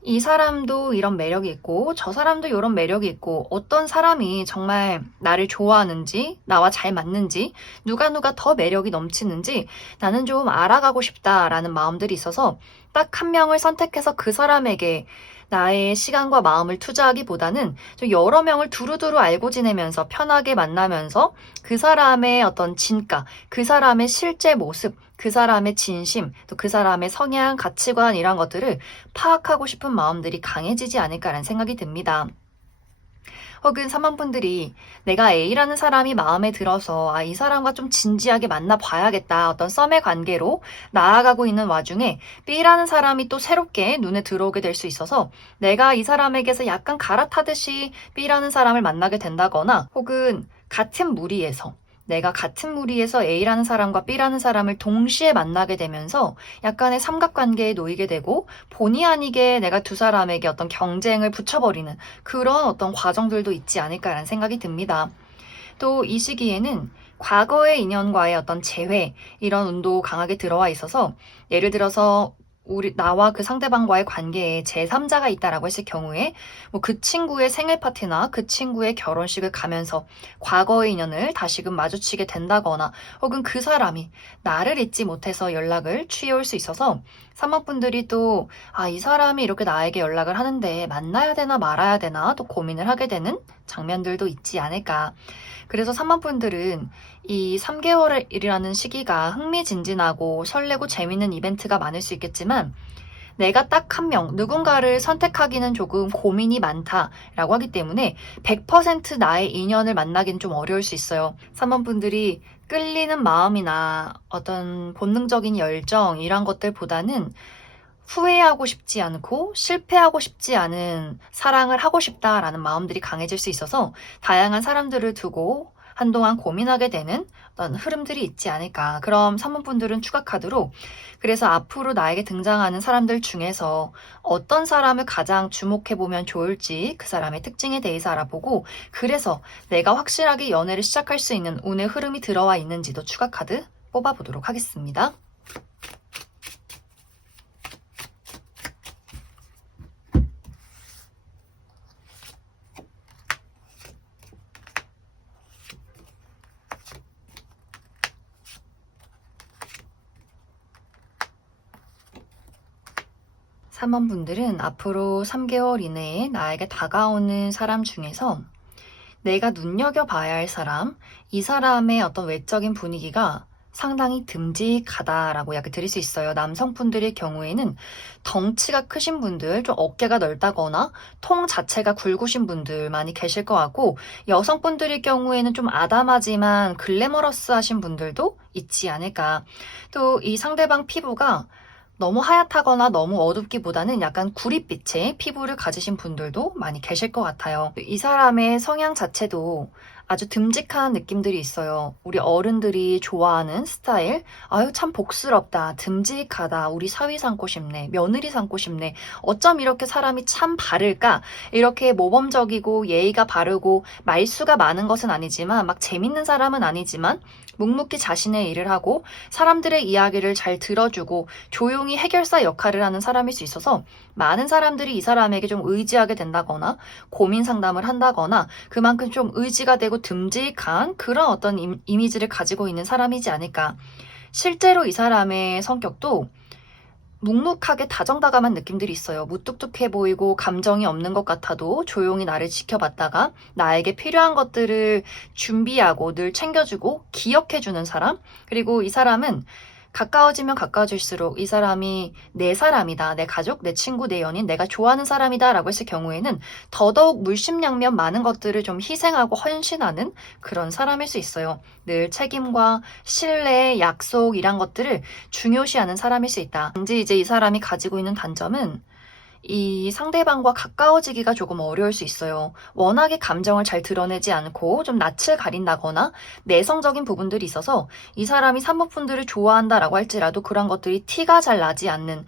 이 사람도 이런 매력이 있고 저 사람도 이런 매력이 있고 어떤 사람이 정말 나를 좋아하는지 나와 잘 맞는지 누가 더 매력이 넘치는지 나는 좀 알아가고 싶다라는 마음들이 있어서 딱 한 명을 선택해서 그 사람에게 나의 시간과 마음을 투자하기보다는 좀 여러 명을 두루두루 알고 지내면서 편하게 만나면서 그 사람의 어떤 진가, 그 사람의 실제 모습, 그 사람의 진심, 또 그 사람의 성향, 가치관 이런 것들을 파악하고 싶은 마음들이 강해지지 않을까라는 생각이 듭니다. 혹은 3번 분들이 내가 A라는 사람이 마음에 들어서 이 사람과 좀 진지하게 만나봐야겠다. 어떤 썸의 관계로 나아가고 있는 와중에 B라는 사람이 또 새롭게 눈에 들어오게 될 수 있어서 내가 이 사람에게서 약간 갈아타듯이 B라는 사람을 만나게 된다거나 혹은 같은 무리에서 내가 같은 무리에서 A라는 사람과 B라는 사람을 동시에 만나게 되면서 약간의 삼각관계에 놓이게 되고 본의 아니게 내가 두 사람에게 어떤 경쟁을 붙여버리는 그런 어떤 과정들도 있지 않을까라는 생각이 듭니다. 또 이 시기에는 과거의 인연과의 어떤 재회 이런 운도 강하게 들어와 있어서 예를 들어서 나와 그 상대방과의 관계에 제3자가 있다라고 했을 경우에 그 친구의 생일 파티나 그 친구의 결혼식을 가면서 과거의 인연을 다시금 마주치게 된다거나 혹은 그 사람이 나를 잊지 못해서 연락을 취해올 수 있어서 3번 분들이 또 이 사람이 이렇게 나에게 연락을 하는데 만나야 되나 말아야 되나 또 고민을 하게 되는 장면들도 있지 않을까. 그래서 3번 분들은 이 3개월이라는 시기가 흥미진진하고 설레고 재밌는 이벤트가 많을 수 있겠지만 내가 딱 한 명, 누군가를 선택하기는 조금 고민이 많다라고 하기 때문에 100% 나의 인연을 만나기는 좀 어려울 수 있어요. 3번 분들이 끌리는 마음이나 어떤 본능적인 열정 이런 것들보다는 후회하고 싶지 않고 실패하고 싶지 않은 사랑을 하고 싶다라는 마음들이 강해질 수 있어서 다양한 사람들을 두고 한동안 고민하게 되는 어떤 흐름들이 있지 않을까. 그럼 3번 분들은 추가 카드로 그래서 앞으로 나에게 등장하는 사람들 중에서 어떤 사람을 가장 주목해보면 좋을지 그 사람의 특징에 대해서 알아보고 그래서 내가 확실하게 연애를 시작할 수 있는 운의 흐름이 들어와 있는지도 추가 카드 뽑아보도록 하겠습니다. 3번 분들은 앞으로 3개월 이내에 나에게 다가오는 사람 중에서 내가 눈여겨봐야 할 사람, 이 사람의 어떤 외적인 분위기가 상당히 듬직하다라고 이야기 드릴 수 있어요. 남성분들의 경우에는 덩치가 크신 분들, 좀 어깨가 넓다거나 통 자체가 굵으신 분들 많이 계실 것 같고 여성분들의 경우에는 좀 아담하지만 글래머러스하신 분들도 있지 않을까. 또 이 상대방 피부가 너무 하얗다거나 너무 어둡기보다는 약간 구릿빛의 피부를 가지신 분들도 많이 계실 것 같아요. 이 사람의 성향 자체도 아주 듬직한 느낌들이 있어요. 우리 어른들이 좋아하는 스타일. 아유, 참 복스럽다. 듬직하다. 우리 사위 삼고 싶네. 며느리 삼고 싶네. 어쩜 이렇게 사람이 참 바를까? 이렇게 모범적이고 예의가 바르고 말수가 많은 것은 아니지만 막 재밌는 사람은 아니지만 묵묵히 자신의 일을 하고 사람들의 이야기를 잘 들어주고 조용히 해결사 역할을 하는 사람일 수 있어서 많은 사람들이 이 사람에게 좀 의지하게 된다거나 고민 상담을 한다거나 그만큼 좀 의지가 되고 듬직한 그런 어떤 이미지를 가지고 있는 사람이지 않을까. 실제로 이 사람의 성격도 묵묵하게 다정다감한 느낌들이 있어요. 무뚝뚝해 보이고 감정이 없는 것 같아도 조용히 나를 지켜봤다가 나에게 필요한 것들을 준비하고 늘 챙겨주고 기억해주는 사람. 그리고 이 사람은 가까워지면 가까워질수록 이 사람이 내 사람이다, 내 가족, 내 친구, 내 연인, 내가 좋아하는 사람이다 라고 했을 경우에는 더더욱 물심양면 많은 것들을 좀 희생하고 헌신하는 그런 사람일 수 있어요. 늘 책임과 신뢰, 약속 이란 것들을 중요시하는 사람일 수 있다. 단지 이제 이 사람이 가지고 있는 단점은 이 상대방과 가까워지기가 조금 어려울 수 있어요. 워낙에 감정을 잘 드러내지 않고 좀 낯을 가린다거나 내성적인 부분들이 있어서 이 사람이 산모분들을 좋아한다라고 할지라도 그런 것들이 티가 잘 나지 않는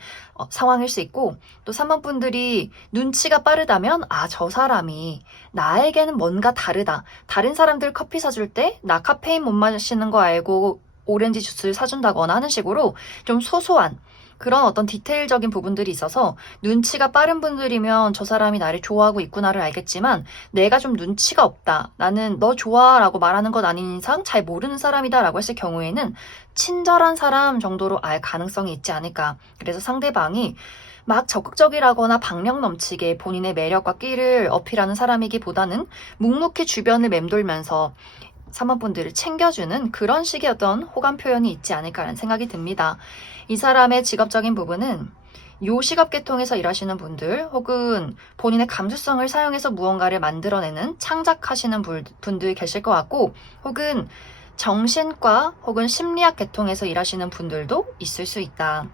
상황일 수 있고 또 산모분들이 눈치가 빠르다면 아, 저 사람이 나에게는 뭔가 다르다. 다른 사람들 커피 사줄 때 나 카페인 못 마시는 거 알고 오렌지 주스를 사준다거나 하는 식으로 좀 소소한 그런 어떤 디테일적인 부분들이 있어서 눈치가 빠른 분들이면 저 사람이 나를 좋아하고 있구나를 알겠지만 내가 좀 눈치가 없다. 나는 너 좋아라고 말하는 것 아닌 이상 잘 모르는 사람이다 라고 했을 경우에는 친절한 사람 정도로 알 가능성이 있지 않을까. 그래서 상대방이 막 적극적이라거나 박력 넘치게 본인의 매력과 끼를 어필하는 사람이기보다는 묵묵히 주변을 맴돌면서 사모분들을 챙겨주는 그런 식의 어떤 호감 표현이 있지 않을까라는 생각이 듭니다. 이 사람의 직업적인 부분은 요식업 계통에서 일하시는 분들 혹은 본인의 감수성을 사용해서 무언가를 만들어내는 창작하시는 분들 계실 것 같고 혹은 정신과 혹은 심리학 계통에서 일하시는 분들도 있을 수 있다.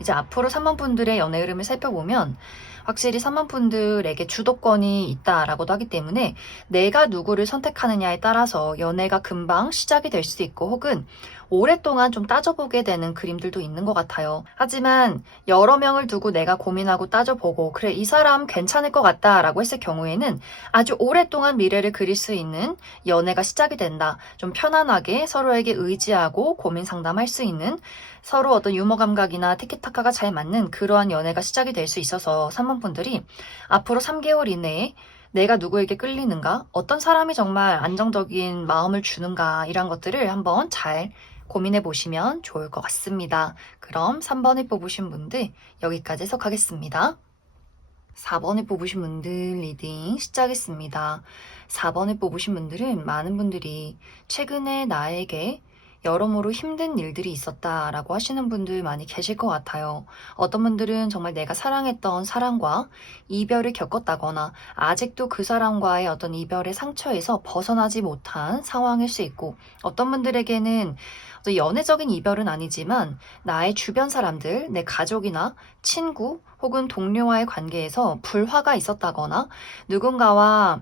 이제 앞으로 3번 분들의 연애 흐름을 살펴보면 확실히 3번 분들에게 주도권이 있다라고도 하기 때문에 내가 누구를 선택하느냐에 따라서 연애가 금방 시작이 될 수도 있고 혹은 오랫동안 좀 따져보게 되는 그림들도 있는 것 같아요. 하지만 여러 명을 두고 내가 고민하고 따져보고 그래 이 사람 괜찮을 것 같다라고 했을 경우에는 아주 오랫동안 미래를 그릴 수 있는 연애가 시작이 된다. 좀 편안하게 서로에게 의지하고 고민 상담할 수 있는 서로 어떤 유머 감각이나 티키타카가 잘 맞는 그러한 연애가 시작이 될 수 있어서 3번 분들이 앞으로 3개월 이내에 내가 누구에게 끌리는가, 어떤 사람이 정말 안정적인 마음을 주는가 이런 것들을 한번 잘 고민해 보시면 좋을 것 같습니다. 그럼 3번을 뽑으신 분들 여기까지 해석하겠습니다. 4번을 뽑으신 분들 리딩 시작하겠습니다. 4번을 뽑으신 분들은 많은 분들이 최근에 나에게 여러모로 힘든 일들이 있었다라고 하시는 분들 많이 계실 것 같아요. 어떤 분들은 정말 내가 사랑했던 사람과 이별을 겪었다거나 아직도 그 사람과의 어떤 이별의 상처에서 벗어나지 못한 상황일 수 있고, 어떤 분들에게는 어떤 연애적인 이별은 아니지만 나의 주변 사람들, 내 가족이나 친구 혹은 동료와의 관계에서 불화가 있었다거나 누군가와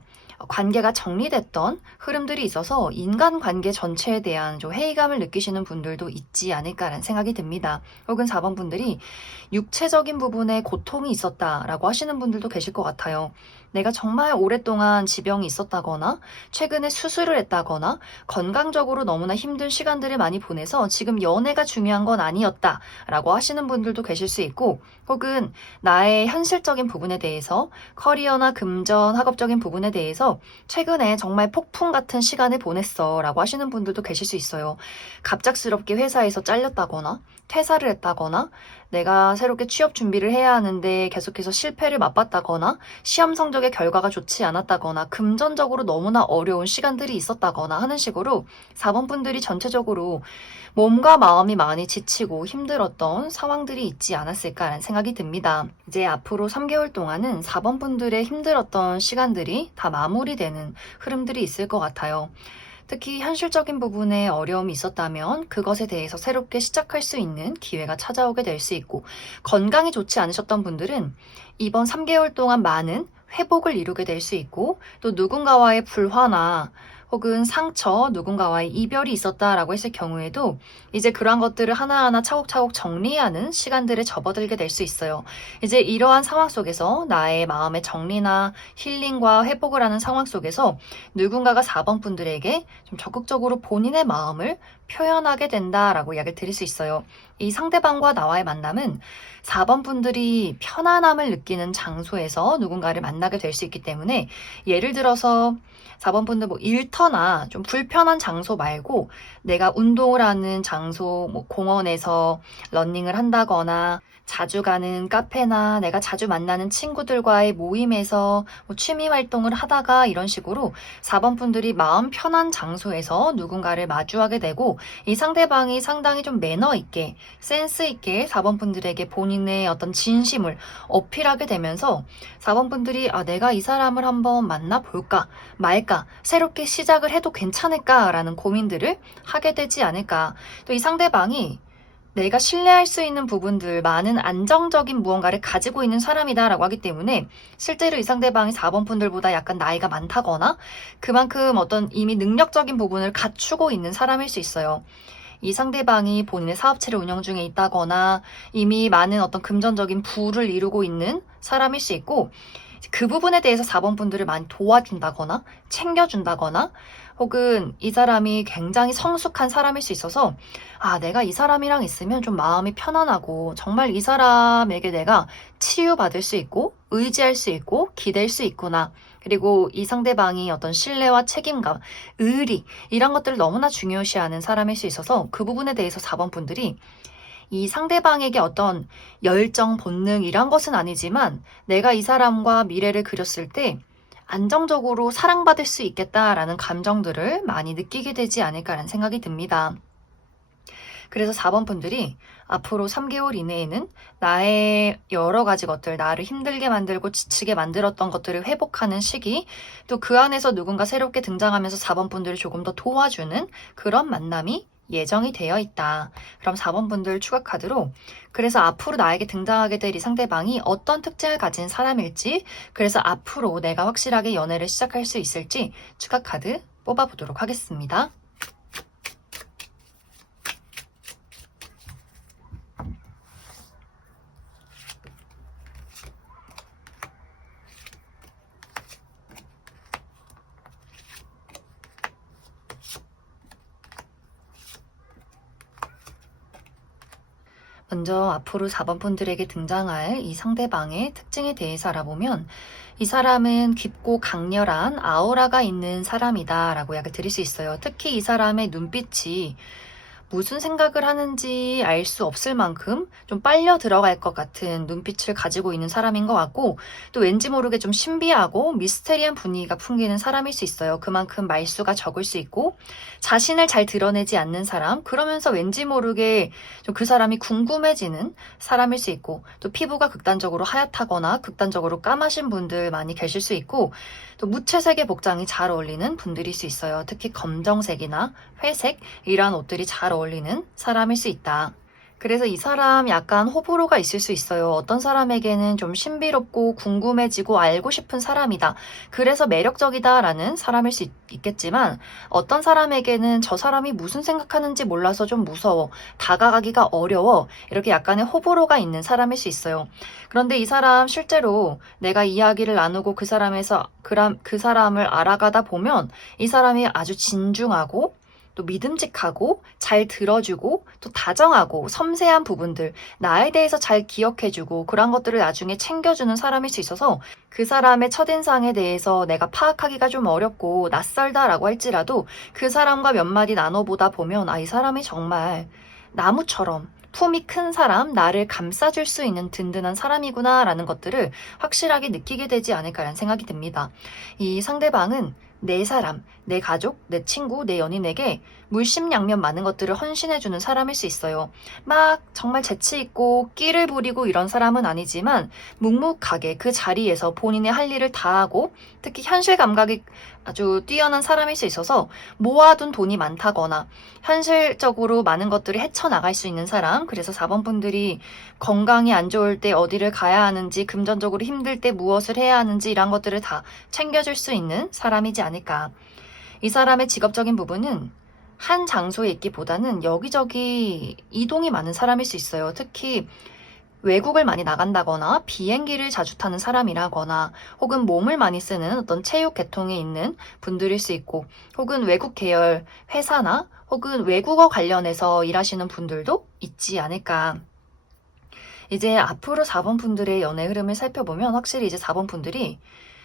관계가 정리됐던 흐름들이 있어서 인간관계 전체에 대한 좀 회의감을 느끼시는 분들도 있지 않을까라는 생각이 듭니다. 혹은 4번 분들이 육체적인 부분에 고통이 있었다라고 하시는 분들도 계실 것 같아요. 내가 정말 오랫동안 지병이 있었다거나 최근에 수술을 했다거나 건강적으로 너무나 힘든 시간들을 많이 보내서 지금 연애가 중요한 건 아니었다라고 하시는 분들도 계실 수 있고, 혹은 나의 현실적인 부분에 대해서 커리어나 금전, 학업적인 부분에 대해서 최근에 정말 폭풍 같은 시간을 보냈어 라고 하시는 분들도 계실 수 있어요. 갑작스럽게 회사에서 잘렸다거나 퇴사를 했다거나 내가 새롭게 취업 준비를 해야 하는데 계속해서 실패를 맛봤다거나 시험 성적의 결과가 좋지 않았다거나 금전적으로 너무나 어려운 시간들이 있었다거나 하는 식으로 4번 분들이 전체적으로 몸과 마음이 많이 지치고 힘들었던 상황들이 있지 않았을까라는 생각이 듭니다. 이제 앞으로 3개월 동안은 4번 분들의 힘들었던 시간들이 다 마무리되는 흐름들이 있을 것 같아요. 특히 현실적인 부분에 어려움이 있었다면 그것에 대해서 새롭게 시작할 수 있는 기회가 찾아오게 될 수 있고, 건강이 좋지 않으셨던 분들은 이번 3개월 동안 많은 회복을 이루게 될 수 있고, 또 누군가와의 불화나 혹은 상처, 누군가와의 이별이 있었다라고 했을 경우에도 이제 그러한 것들을 하나하나 차곡차곡 정리하는 시간들에 접어들게 될 수 있어요. 이제 이러한 상황 속에서 나의 마음의 정리나 힐링과 회복을 하는 상황 속에서 누군가가 4번 분들에게 좀 적극적으로 본인의 마음을 표현하게 된다라고 이야기를 드릴 수 있어요. 이 상대방과 나와의 만남은 4번 분들이 편안함을 느끼는 장소에서 누군가를 만나게 될 수 있기 때문에, 예를 들어서 4번 분들 뭐 일터나 좀 불편한 장소 말고 내가 운동을 하는 장소, 뭐 공원에서 러닝을 한다거나 자주 가는 카페나 내가 자주 만나는 친구들과의 모임에서 뭐 취미 활동을 하다가 이런 식으로 4번 분들이 마음 편한 장소에서 누군가를 마주하게 되고, 이 상대방이 상당히 좀 매너 있게 센스 있게 4번 분들에게 본인의 어떤 진심을 어필하게 되면서 4번 분들이 내가 이 사람을 한번 만나볼까 말까, 새롭게 시작을 해도 괜찮을까라는 고민들을 하게 되지 않을까. 또 이 상대방이 내가 신뢰할 수 있는 부분들, 많은 안정적인 무언가를 가지고 있는 사람이다라고 하기 때문에 실제로 이 상대방이 4번 분들보다 약간 나이가 많다거나 그만큼 어떤 이미 능력적인 부분을 갖추고 있는 사람일 수 있어요. 이 상대방이 본인의 사업체를 운영 중에 있다거나 이미 많은 어떤 금전적인 부를 이루고 있는 사람일 수 있고, 그 부분에 대해서 4번 분들을 많이 도와준다거나 챙겨준다거나, 혹은 이 사람이 굉장히 성숙한 사람일 수 있어서 내가 이 사람이랑 있으면 좀 마음이 편안하고 정말 이 사람에게 내가 치유받을 수 있고 의지할 수 있고 기댈 수 있구나. 그리고 이 상대방이 어떤 신뢰와 책임감, 의리 이런 것들을 너무나 중요시하는 사람일 수 있어서 그 부분에 대해서 4번 분들이 이 상대방에게 어떤 열정, 본능 이런 것은 아니지만 내가 이 사람과 미래를 그렸을 때 안정적으로 사랑받을 수 있겠다라는 감정들을 많이 느끼게 되지 않을까라는 생각이 듭니다. 그래서 4번 분들이 앞으로 3개월 이내에는 나의 여러 가지 것들, 나를 힘들게 만들고 지치게 만들었던 것들을 회복하는 시기, 또 그 안에서 누군가 새롭게 등장하면서 4번 분들을 조금 더 도와주는 그런 만남이 예정이 되어 있다. 그럼 4번 분들 추가 카드로, 그래서 앞으로 나에게 등장하게 될 이 상대방이 어떤 특징을 가진 사람일지, 그래서 앞으로 내가 확실하게 연애를 시작할 수 있을지 추가 카드 뽑아보도록 하겠습니다. 먼저 앞으로 4번 분들에게 등장할 이 상대방의 특징에 대해서 알아보면, 이 사람은 깊고 강렬한 아우라가 있는 사람이다 라고 약을 드릴 수 있어요. 특히 이 사람의 눈빛이 무슨 생각을 하는지 알 수 없을 만큼 좀 빨려 들어갈 것 같은 눈빛을 가지고 있는 사람인 것 같고, 또 왠지 모르게 좀 신비하고 미스테리한 분위기가 풍기는 사람일 수 있어요. 그만큼 말수가 적을 수 있고, 자신을 잘 드러내지 않는 사람, 그러면서 왠지 모르게 좀 그 사람이 궁금해지는 사람일 수 있고, 또 피부가 극단적으로 하얗다거나 극단적으로 까마신 분들 많이 계실 수 있고, 또 무채색의 복장이 잘 어울리는 분들일 수 있어요. 특히 검정색이나 회색 이런 옷들이 잘 어울리는 사람일 수 있다. 그래서 이 사람 약간 호불호가 있을 수 있어요. 어떤 사람에게는 좀 신비롭고 궁금해지고 알고 싶은 사람이다. 그래서 매력적이다라는 사람일 수 있겠지만, 어떤 사람에게는 저 사람이 무슨 생각하는지 몰라서 좀 무서워, 다가가기가 어려워, 이렇게 약간의 호불호가 있는 사람일 수 있어요. 그런데 이 사람 실제로 내가 이야기를 나누고 그 사람을 알아가다 보면 이 사람이 아주 진중하고 또 믿음직하고 잘 들어주고 또 다정하고 섬세한 부분들, 나에 대해서 잘 기억해주고 그런 것들을 나중에 챙겨주는 사람일 수 있어서, 그 사람의 첫인상에 대해서 내가 파악하기가 좀 어렵고 낯설다라고 할지라도 그 사람과 몇 마디 나눠보다 보면 이 사람이 정말 나무처럼 품이 큰 사람, 나를 감싸줄 수 있는 든든한 사람이구나 라는 것들을 확실하게 느끼게 되지 않을까라는 생각이 듭니다. 이 상대방은 내 사람, 내 가족, 내 친구, 내 연인에게 물심양면 많은 것들을 헌신해주는 사람일 수 있어요. 막 정말 재치있고 끼를 부리고 이런 사람은 아니지만 묵묵하게 그 자리에서 본인의 할 일을 다하고, 특히 현실 감각이 아주 뛰어난 사람일 수 있어서 모아둔 돈이 많다거나 현실적으로 많은 것들을 헤쳐나갈 수 있는 사람. 그래서 4번 분들이 건강이 안 좋을 때 어디를 가야 하는지, 금전적으로 힘들 때 무엇을 해야 하는지 이런 것들을 다 챙겨줄 수 있는 사람이지 않을까. 이 사람의 직업적인 부분은 한 장소에 있기보다는 여기저기 이동이 많은 사람일 수 있어요. 특히 외국을 많이 나간다거나 비행기를 자주 타는 사람이라거나, 혹은 몸을 많이 쓰는 어떤 체육 계통에 있는 분들일 수 있고, 혹은 외국 계열 회사나 혹은 외국어 관련해서 일하시는 분들도 있지 않을까. 이제 앞으로 4번 분들의 연애 흐름을 살펴보면 확실히 이제 4번 분들이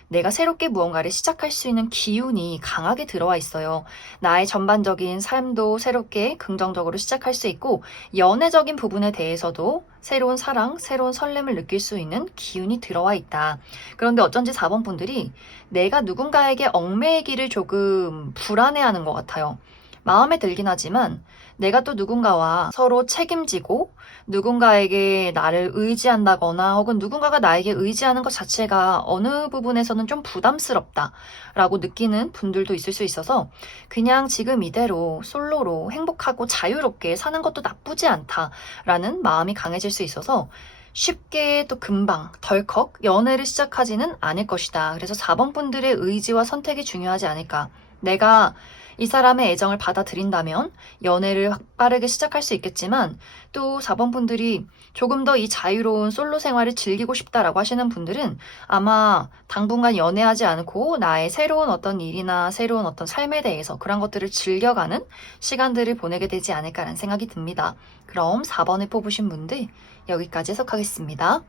내가 새롭게 무언가를 시작할 수 있는 기운이 강하게 들어와 있어요. 나의 전반적인 삶도 새롭게 긍정적으로 시작할 수 있고, 연애적인 부분에 대해서도 새로운 사랑, 새로운 설렘을 느낄 수 있는 기운이 들어와 있다. 그런데 어쩐지 4번 분들이 내가 누군가에게 얽매이기를 조금 불안해하는 것 같아요. 마음에 들긴 하지만 내가 또 누군가와 서로 책임지고 누군가에게 나를 의지한다거나 혹은 누군가가 나에게 의지하는 것 자체가 어느 부분에서는 좀 부담스럽다라고 느끼는 분들도 있을 수 있어서, 그냥 지금 이대로 솔로로 행복하고 자유롭게 사는 것도 나쁘지 않다라는 마음이 강해질 수 있어서 쉽게 또 금방 덜컥 연애를 시작하지는 않을 것이다. 그래서 4번 분들의 의지와 선택이 중요하지 않을까. 내가 이 사람의 애정을 받아들인다면 연애를 빠르게 시작할 수 있겠지만, 또 4번 분들이 조금 더 이 자유로운 솔로 생활을 즐기고 싶다라고 하시는 분들은 아마 당분간 연애하지 않고 나의 새로운 어떤 일이나 새로운 어떤 삶에 대해서 그런 것들을 즐겨가는 시간들을 보내게 되지 않을까라는 생각이 듭니다. 그럼 4번을 뽑으신 분들 여기까지 해석하겠습니다.